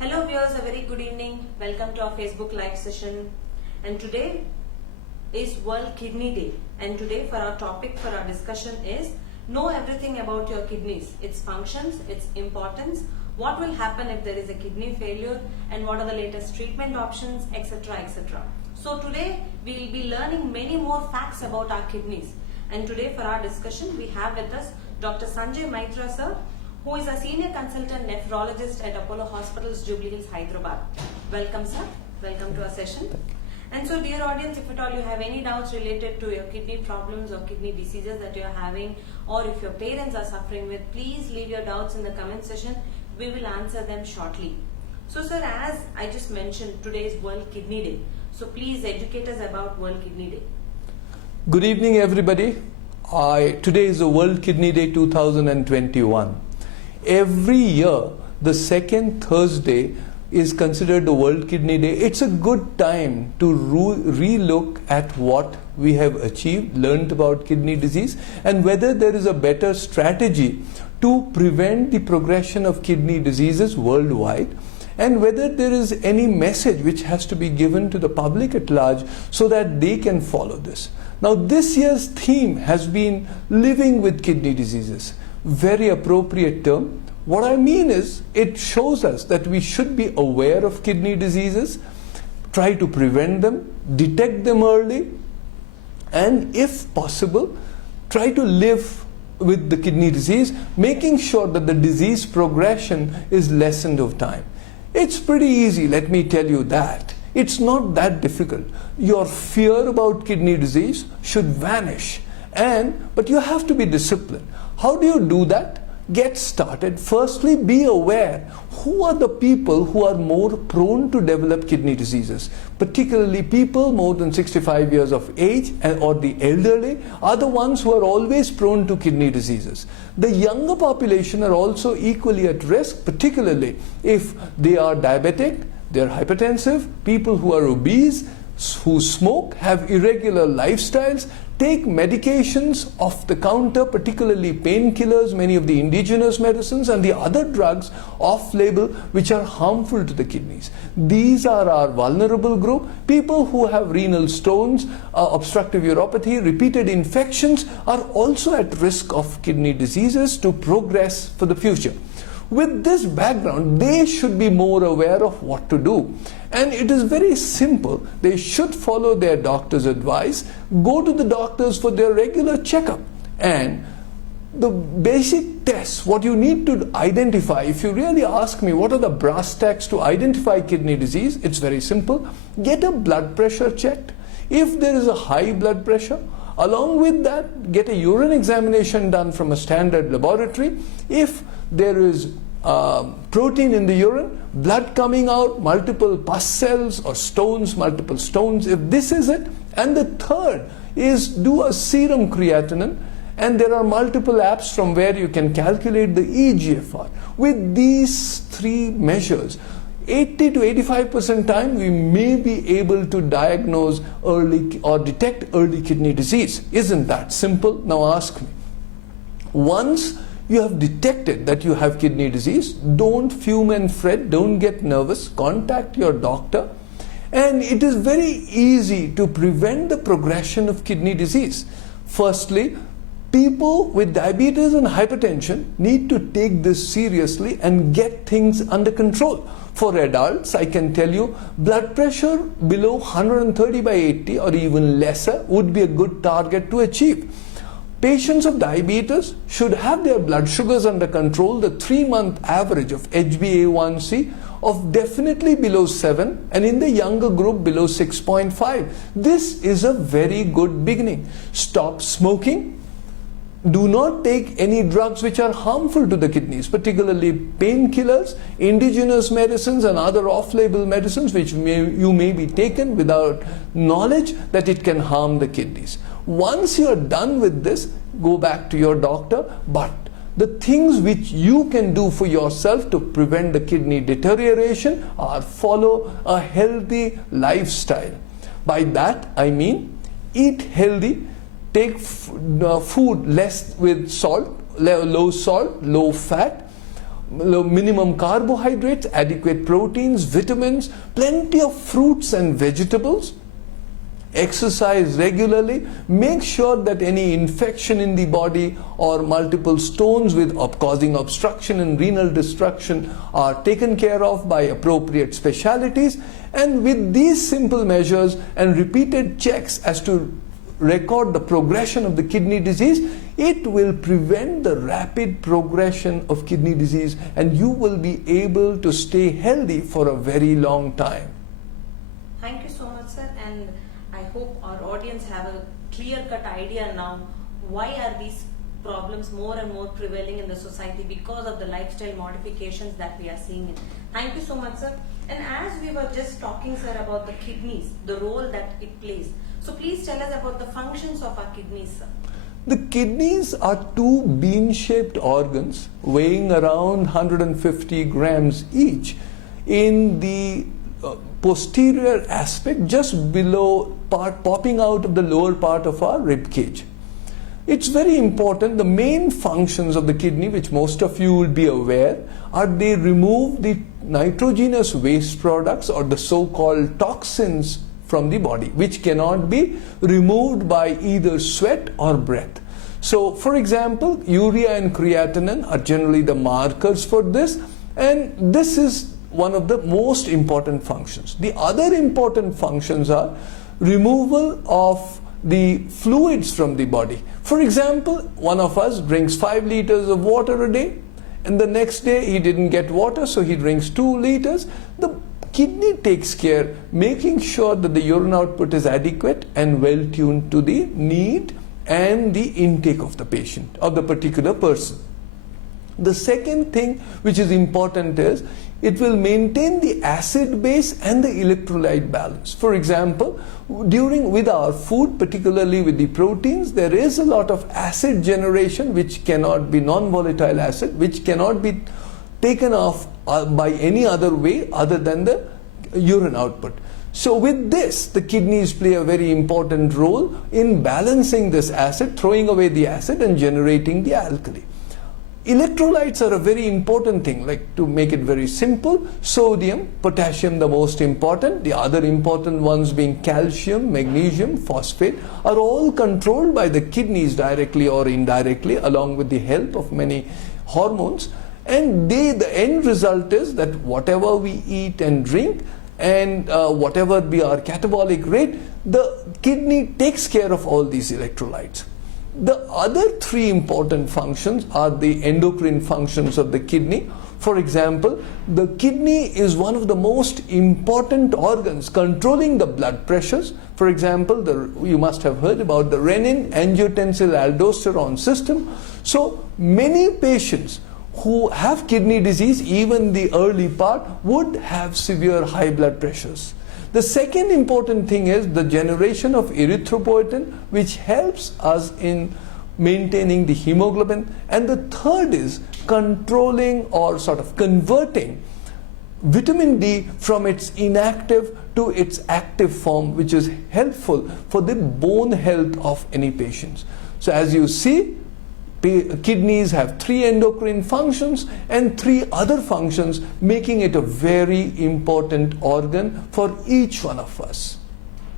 Hello viewers, a very good evening. Welcome to our Facebook live session. And today is World Kidney Day. And today for our topic for our discussion is know everything about your kidneys, its functions, its importance, what will happen if there is a kidney failure, and what are the latest treatment options, etc. etc. So today we will be learning many more facts about our kidneys. And today for our discussion we have with us Dr. Sanjay Maitra sir, who is a senior consultant nephrologist at Apollo Hospitals, Jubilee Hills, Hyderabad. Welcome sir, welcome to our session. And so dear audience, if at all you have any doubts related to your kidney problems or kidney diseases that you are having, or if your parents are suffering with, please leave your doubts in the comment section. We will answer them shortly. So sir, as I just mentioned, today is World Kidney Day. So please educate us about World Kidney Day. Good evening everybody. Today is the World Kidney Day 2021. Every year, the second Thursday is considered the World Kidney Day. It's a good time to re-look at what we have achieved, learned about kidney disease, and whether there is a better strategy to prevent the progression of kidney diseases worldwide, and whether there is any message which has to be given to the public at large so that they can follow this. Now, this year's theme has been living with kidney diseases. Very appropriate term. What I mean is, it shows us that we should be aware of kidney diseases, try to prevent them, detect them early, and if possible, try to live with the kidney disease, making sure that the disease progression is lessened over time. It's pretty easy, let me tell you that. It's not that difficult. Your fear about kidney disease should vanish, but you have to be disciplined. How do you do that? Get started. Firstly, be aware who are the people who are more prone to develop kidney diseases. Particularly people more than 65 years of age or the elderly are the ones who are always prone to kidney diseases. The younger population are also equally at risk, particularly if they are diabetic, they are hypertensive, people who are obese, who smoke, have irregular lifestyles, take medications off the counter, particularly painkillers, many of the indigenous medicines, and the other drugs off-label which are harmful to the kidneys. These are our vulnerable group. People who have renal stones, obstructive uropathy, repeated infections are also at risk of kidney diseases to progress for the future. With this background, they should be more aware of what to do. And it is very simple. They should follow their doctor's advice, go to the doctors for their regular checkup. And the basic tests, what you need to identify, if you really ask me what are the brass tacks to identify kidney disease, it's very simple. Get a blood pressure checked. If there is a high blood pressure, along with that, get a urine examination done from a standard laboratory. If there is protein in the urine, blood coming out, multiple pus cells or stones, multiple stones, if this is it. And the third is do a serum creatinine, and there are multiple apps from where you can calculate the eGFR. With these three measures, 80 to 85% time we may be able to diagnose early or detect early kidney disease. Isn't that simple? Now ask me. Once you have detected that you have kidney disease, don't fume and fret, don't get nervous, contact your doctor. And it is very easy to prevent the progression of kidney disease. Firstly, people with diabetes and hypertension need to take this seriously and get things under control. For adults, I can tell you, blood pressure below 130 by 80 or even lesser would be a good target to achieve. Patients of diabetes should have their blood sugars under control, the 3-month average of HbA1c of definitely below 7, and in the younger group below 6.5. This is a very good beginning. Stop smoking. Do not take any drugs which are harmful to the kidneys, particularly painkillers, indigenous medicines and other off-label medicines which you may be taken without knowledge that it can harm the kidneys. Once you are done with this, go back to your doctor, but the things which you can do for yourself to prevent the kidney deterioration are follow a healthy lifestyle. By that I mean eat healthy, take food less with salt, low salt, low fat, minimum carbohydrates, adequate proteins, vitamins, plenty of fruits and vegetables. Exercise regularly. Make sure that any infection in the body or multiple stones with causing obstruction and renal destruction are taken care of by appropriate specialties. And with these simple measures and repeated checks as to record the progression of the kidney disease, it will prevent the rapid progression of kidney disease, and you will be able to stay healthy for a very long time. Thank you so much, sir, and I hope our audience have a clear-cut idea now why are these problems more and more prevailing in the society because of the lifestyle modifications that we are seeing. Thank you so much, sir. And as we were just talking, sir, about the kidneys, the role that it plays. So please tell us about the functions of our kidneys, sir. The kidneys are two bean-shaped organs weighing around 150 grams each in the posterior aspect, just below popping out of the lower part of our rib cage. It's very important. The main functions of the kidney, which most of you will be aware, are they remove the nitrogenous waste products or the so-called toxins from the body, which cannot be removed by either sweat or breath. So, for example, urea and creatinine are generally the markers for this, and this is one of the most important functions. The other important functions are removal of the fluids from the body. For example, one of us drinks 5 liters of water a day, and the next day he didn't get water, so he drinks 2 liters. The kidney takes care, making sure that the urine output is adequate and well tuned to the need and the intake of the patient, of the particular person. The second thing which is important is it will maintain the acid base and the electrolyte balance. For example, with our food, particularly with the proteins, there is a lot of acid generation which cannot be non-volatile acid, which cannot be taken off by any other way other than the urine output. So with this, the kidneys play a very important role in balancing this acid, throwing away the acid and generating the alkali. Electrolytes are a very important thing, like to make it very simple, sodium, potassium the most important, the other important ones being calcium, magnesium, phosphate, are all controlled by the kidneys directly or indirectly along with the help of many hormones. And the end result is that whatever we eat and drink and whatever be our catabolic rate, the kidney takes care of all these electrolytes. The other 3 important functions are the endocrine functions of the kidney. For example, the kidney is one of the most important organs controlling the blood pressures. For example, you must have heard about the renin-angiotensin-aldosterone system. So many patients who have kidney disease, even the early part, would have severe high blood pressures. The second important thing is the generation of erythropoietin, which helps us in maintaining the hemoglobin. And the third is controlling or sort of converting vitamin D from its inactive to its active form, which is helpful for the bone health of any patients. So as you see, kidneys have 3 endocrine functions and 3 other functions, making it a very important organ for each one of us.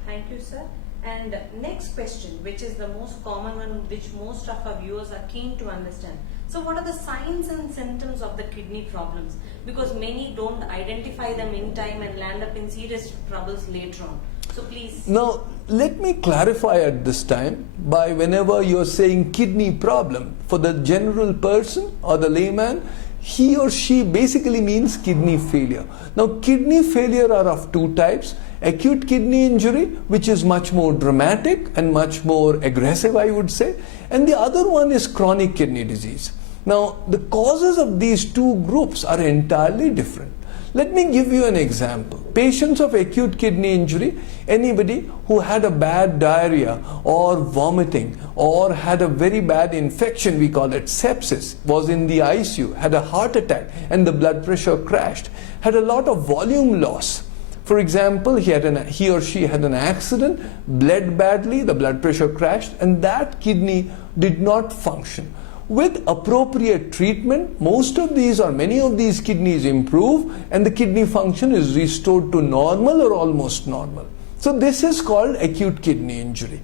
Thank you, sir. And next question, which is the most common one, which most of our viewers are keen to understand. So what are the signs and symptoms of the kidney problems? Because many don't identify them in time and land up in serious troubles later on. So please. Now, let me clarify at this time by whenever you're saying kidney problem, for the general person or the layman, he or she basically means kidney failure. Now, kidney failure are of 2 types. Acute kidney injury, which is much more dramatic and much more aggressive, I would say. And the other one is chronic kidney disease. Now, the causes of these 2 groups are entirely different. Let me give you an example. Patients of acute kidney injury, anybody who had a bad diarrhea or vomiting or had a very bad infection, we call it sepsis, was in the ICU, had a heart attack and the blood pressure crashed, had a lot of volume loss. For example, he or she had an accident, bled badly, the blood pressure crashed, and that kidney did not function. With appropriate treatment, most of these or many of these kidneys improve and the kidney function is restored to normal or almost normal. So this is called acute kidney injury.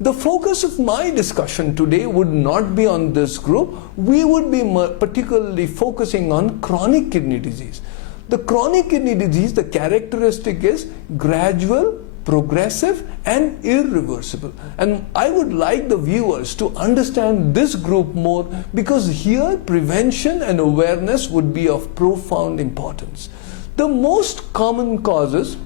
The focus of my discussion today would not be on this group. We would be particularly focusing on chronic kidney disease. The chronic kidney disease, the characteristic is gradual, progressive and irreversible. And I would like the viewers to understand this group more, because here prevention and awareness would be of profound importance. The most common causes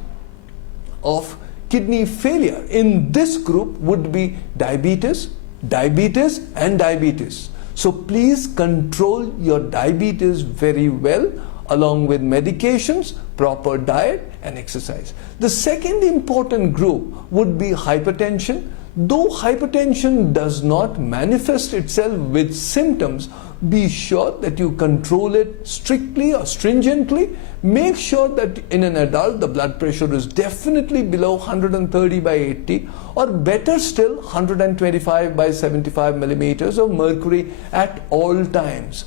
of kidney failure in this group would be diabetes, and diabetes. So please control your diabetes very well, along with medications, proper diet and exercise. The second important group would be hypertension. Though hypertension does not manifest itself with symptoms, be sure that you control it strictly or stringently. Make sure that in an adult the blood pressure is definitely below 130 by 80, or better still 125 by 75 millimeters of mercury at all times.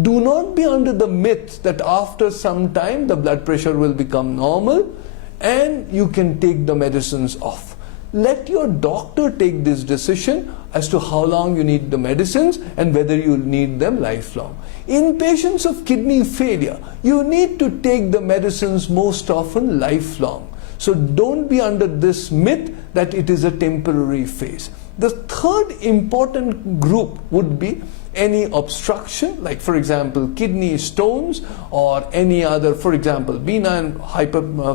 Do not be under the myth that after some time the blood pressure will become normal and you can take the medicines off. Let your doctor take this decision as to how long you need the medicines and whether you will need them lifelong. In patients of kidney failure, you need to take the medicines most often lifelong. So don't be under this myth that it is a temporary phase. The third important group would be any obstruction, like for example kidney stones or any other, for example benign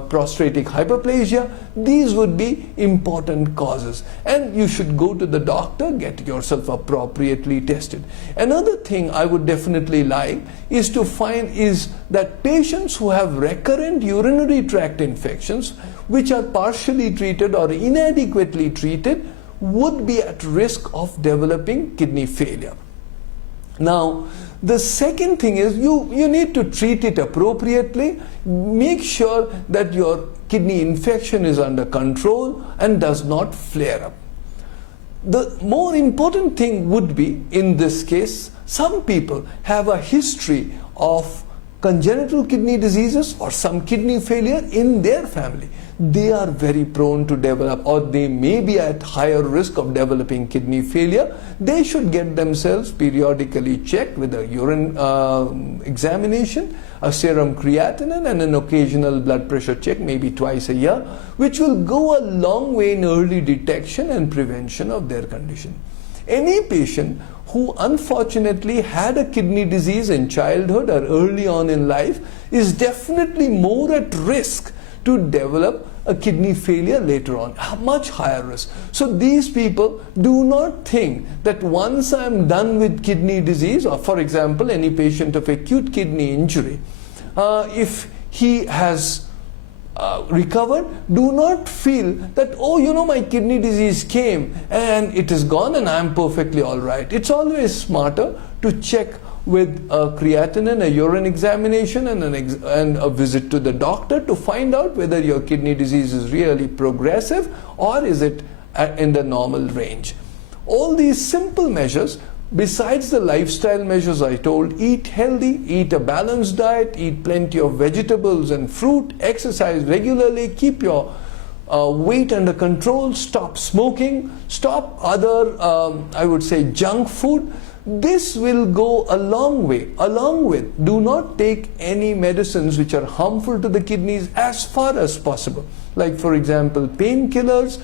prostatic hyperplasia. These would be important causes and you should go to the doctor, get yourself appropriately tested. Another thing I would definitely like is to find is that patients who have recurrent urinary tract infections which are partially treated or inadequately treated would be at risk of developing kidney failure. Now, the second thing is you need to treat it appropriately. Make sure that your kidney infection is under control and does not flare up. The more important thing would be, in this case, some people have a history of congenital kidney diseases or some kidney failure in their family. They are very prone to develop, or they may be at higher risk of developing kidney failure. They should get themselves periodically checked with a urine examination, a serum creatinine and an occasional blood pressure check, maybe twice a year, which will go a long way in early detection and prevention of their condition. Any patient who unfortunately had a kidney disease in childhood or early on in life is definitely more at risk to develop a kidney failure later on, much higher risk. So these people do not think that once I'm done with kidney disease, or for example any patient of acute kidney injury, if he has recovered, do not feel that, oh, you know, my kidney disease came and it is gone and I'm perfectly all right. It's always smarter to check with a creatinine, a urine examination and a visit to the doctor to find out whether your kidney disease is really progressive or is it in the normal range. All these simple measures, besides the lifestyle measures I told, eat healthy, eat a balanced diet, eat plenty of vegetables and fruit, exercise regularly, keep your weight under control, stop smoking, stop other, I would say, junk food. This will go a long way. Along with, do not take any medicines which are harmful to the kidneys as far as possible. Like for example, painkillers,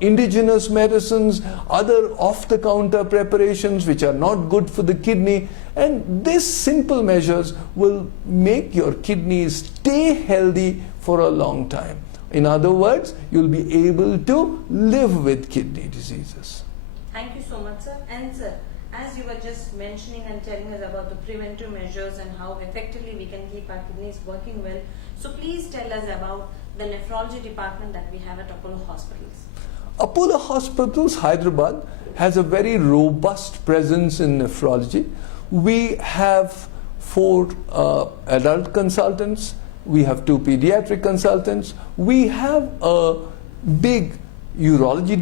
indigenous medicines, other off-the-counter preparations which are not good for the kidney. And these simple measures will make your kidneys stay healthy for a long time. In other words, you'll be able to live with kidney diseases. Thank you so much, sir. And sir, as you were just mentioning and telling us about the preventive measures and how effectively we can keep our kidneys working well, so please tell us about the nephrology department that we have at Apollo Hospitals. Apollo Hospitals, Hyderabad, has a very robust presence in nephrology. We have 4 adult consultants, we have 2 pediatric consultants, we have a big urology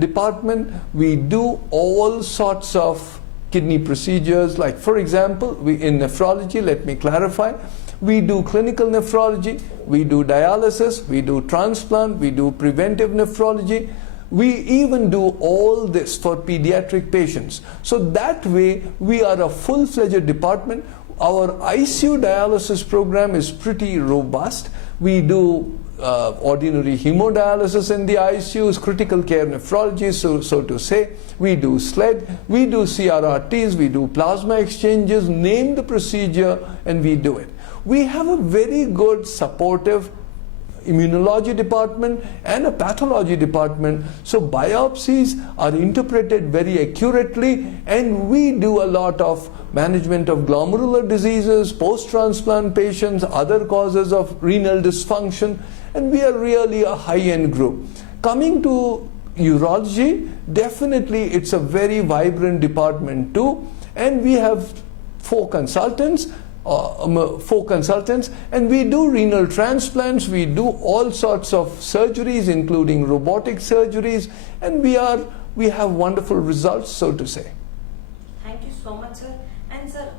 department. We do all sorts of kidney procedures. Like, for example, in nephrology, let me clarify, we do clinical nephrology, we do dialysis, we do transplant, we do preventive nephrology. We even do all this for pediatric patients. So that way, we are a full-fledged department. Our ICU dialysis program is pretty robust. We do ordinary hemodialysis in the ICUs, critical care nephrology, so to say. We do SLED, we do CRRTs, we do plasma exchanges, name the procedure, and we do it. We have a very good supportive immunology department and a pathology department, so biopsies are interpreted very accurately, and we do a lot of management of glomerular diseases, post-transplant patients, other causes of renal dysfunction, and we are really a high-end group. Coming to urology, definitely it's a very vibrant department too, and we have four consultants, and we do renal transplants, we do all sorts of surgeries including robotic surgeries, and we have wonderful results, so to say. Thank you so much, sir. And sir,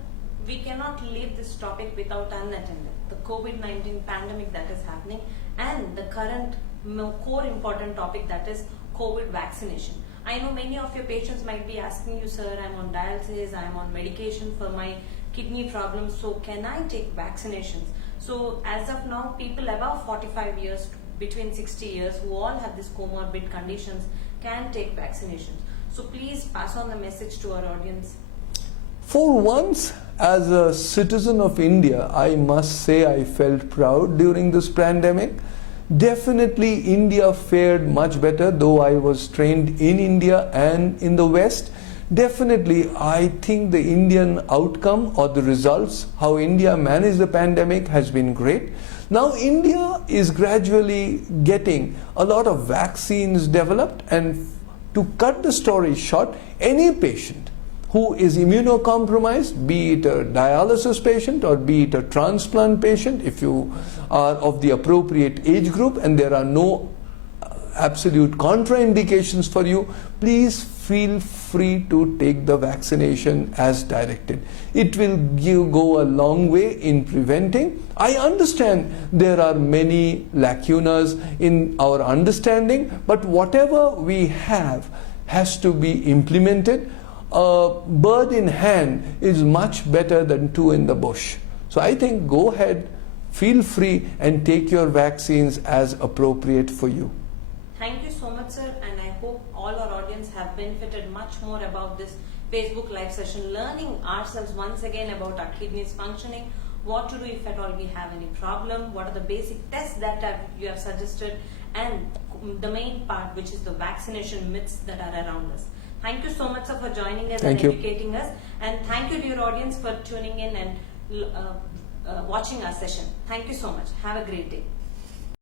we cannot leave this topic without unattended. The COVID-19 pandemic that is happening and the current core important topic, that is COVID vaccination. I know many of your patients might be asking you, sir, I'm on dialysis, I'm on medication for my kidney problems, so can I take vaccinations? So as of now, people above 45 years, between 60 years, who all have these comorbid conditions, can take vaccinations. So please pass on the message to our audience. For once, as a citizen of India, I must say I felt proud during this pandemic. Definitely India fared much better, though I was trained in India and in the West. Definitely, I think the Indian outcome or the results, how India managed the pandemic, has been great. Now India is gradually getting a lot of vaccines developed, and to cut the story short, any patient who is immunocompromised, be it a dialysis patient or be it a transplant patient, if you are of the appropriate age group and there are no absolute contraindications for you, please feel free to take the vaccination as directed. It will go a long way in preventing. I understand there are many lacunas in our understanding, but whatever we have has to be implemented. A bird in hand is much better than two in the bush. So I think go ahead, feel free, and take your vaccines as appropriate for you. Thank you so much, sir, and I hope all our audience have benefited much more about this Facebook live session, learning ourselves once again about our kidneys functioning, what to do if at all we have any problem, what are the basic tests that you have suggested, and the main part, which is the vaccination myths that are around us. Thank you so much, sir, for joining us and educating us, and thank you to your audience for tuning in and watching our session. Thank you so much. Have a great day.